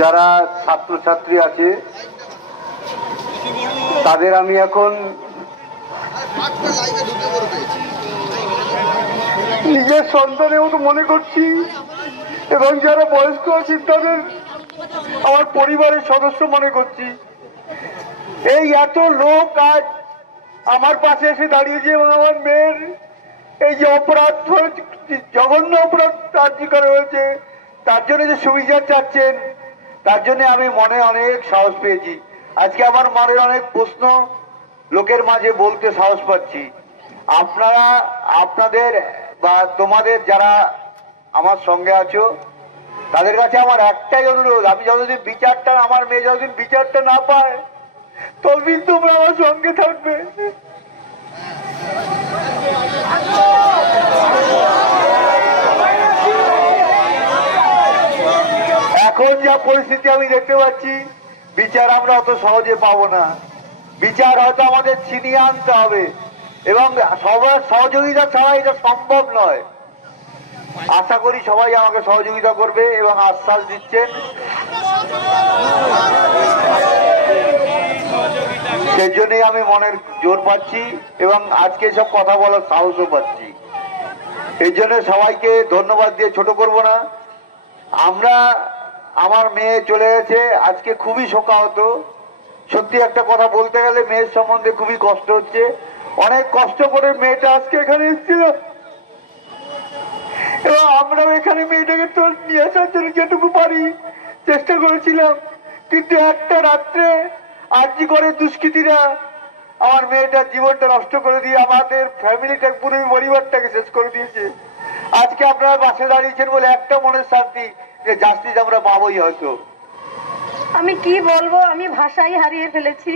যারা ছাত্রছাত্রী আছে তাদের আমি এখন নিজের সন্তানের মতো মনে করছি, এবং যারা বয়স্ক আছে তাদের আমার পরিবারের সদস্য মনে করছি। এই এত লোক আজ আমার পাশে এসে দাঁড়িয়েছে এবং আমার মেয়ের এই যে অপরাধ, জঘন্য অপরাধ কার্য করা হয়েছে, তার জন্য যে সুবিচার চাচ্ছেন, তার জন্য আমি মনে অনেক সাহস পেয়েছি। আজকে আমার মনের অনেক প্রশ্ন লোকের মাঝে বলতে সাহস পাচ্ছি। আপনারা আপনাদের বা তোমাদের যারা আমার সঙ্গে আছো তাদের কাছে আমার একটাই অনুরোধ, আমি যতদিন বিচারটা, আমার মেয়ে যতদিন বিচারটা না পায় ততদিন তোমরা আমার সঙ্গে থাকবে। এখন যা পরিস্থিতি আমি দেখতে পাচ্ছি, বিচার আমরা অত সহজে পাবো না। বিচার হয়তো আমাদের ছিনিয়ে আনতে হবে, এবং সবার সহযোগিতা ছাড়া এটা সম্ভব নয়। আশা করি সবাই আমাকে সহযোগিতা করবে এবং আশ্বাস দিচ্ছেন, সেই জন্যই আমি মনের জোর পাচ্ছি এবং আজকে সব কথা বলার সাহসও পাচ্ছি। এই জন্য সবাইকে ধন্যবাদ দিয়ে ছোট করব না। আমরা, আমার মেয়ে চলে গেছে, আজকে খুবই শোকাহত। সত্যি একটা কথা বলতে গেলে মেয়ের সম্বন্ধে খুবই কষ্ট হচ্ছে। অনেক কষ্ট করে মেয়েটা আজকে এখানে এসেছিল এবং আমরাও এখানে মেয়েটাকে তো নিয়ে আসার জন্য যেটুকু পারি চেষ্টা করেছিলাম, কিন্তু একটা রাত্রে আরজি করে দুষ্কৃতীরা আমার মেয়েটার জীবনটা নষ্ট করে দিয়ে আমাদের ফ্যামিলিটা, পুরো পরিবারটাকে শেষ করে দিয়েছে। আজকে আপনারা পাশে দাঁড়িয়েছেন বলে একটা মনের শান্তি যে জাস্টিস আমরা পাবোই। হয়তো আমি কি বলবো, আমি ভাষাই হারিয়ে ফেলেছি।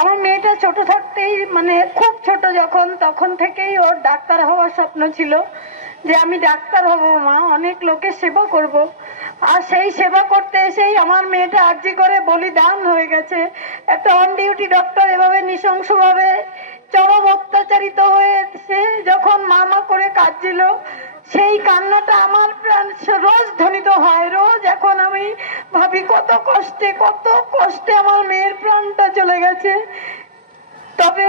আমার মেয়েটা ছোট থাকতেই, মানে খুব ছোট যখন, তখন থেকেই ওর ডাক্তার হওয়ার স্বপ্ন ছিল যে আমি ডাক্তার হব মা, অনেক লোকের সেবা করব। আর সেই সেবা করতে এসেই আমার মেয়েটা আরজি করে বলিদান হয়ে গেছে। একটা অন ডিউটি ডক্টর এভাবে নৃশংসভাবে চরম অত্যাচারিত হয়ে সে যখন মা করে কাঁদছিল, সেই কান্নাটা আমার প্রাণ রোজ ধ্বনিত হয় রোজ। এখন আমি ভাবি কত কষ্টে আমার মেয়ের প্রাণটা চলে গেছে। তবে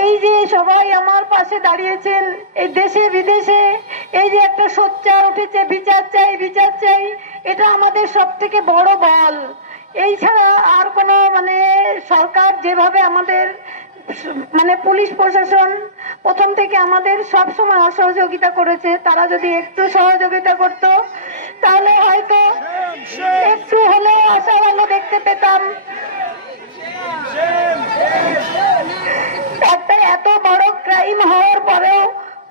এই যে সবাই আমার পাশে দাঁড়িয়েছেন, এই দেশে বিদেশে এই যে একটা সোচ্চার উঠেছে, বিচার চাই, এটা আমাদের সব থেকে বড় বল। এই ছাড়া আর কোনো, মানে সরকার যেভাবে আমাদের, মানে পুলিশ প্রশাসন প্রথম থেকে আমাদের সব সময় অসহযোগিতা করেছে, তারা যদি একটু সহযোগিতা করত তাহলে হয়তো একটু হলেও আশার আলো দেখতে পেতাম। একটা এত বড় ক্রাইম হওয়ার পরেও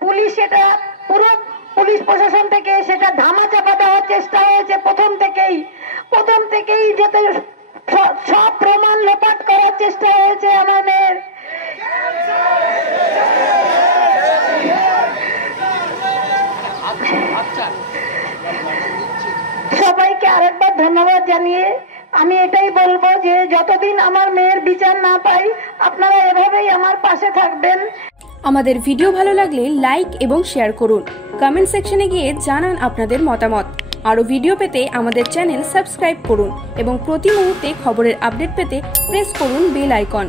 পুলিশ, এটা পুরো পুলিশ প্রশাসন থেকে সেটা ধামাচাপা দেওয়ার চেষ্টা হয়েছে প্রথম থেকেই যাতে সব প্রমাণ লোপাট করার চেষ্টা হয়েছে আমার মেয়ের। সবাইকে আরেকবার ধন্যবাদ জানিয়ে আমি এটাই বলবো যে যতদিন আমার মেয়ের বিচার না পাই আপনারা এভাবেই আমার পাশে থাকবেন। আমাদের ভিডিও ভালো লাগলে লাইক এবং শেয়ার করুন। কমেন্ট সেকশনে গিয়ে জানান আপনাদের মতামত। আরও ভিডিও পেতে আমাদের চ্যানেল সাবস্ক্রাইব করুন এবং প্রতি মুহূর্তে খবরের আপডেট পেতে প্রেস করুন বেল আইকন।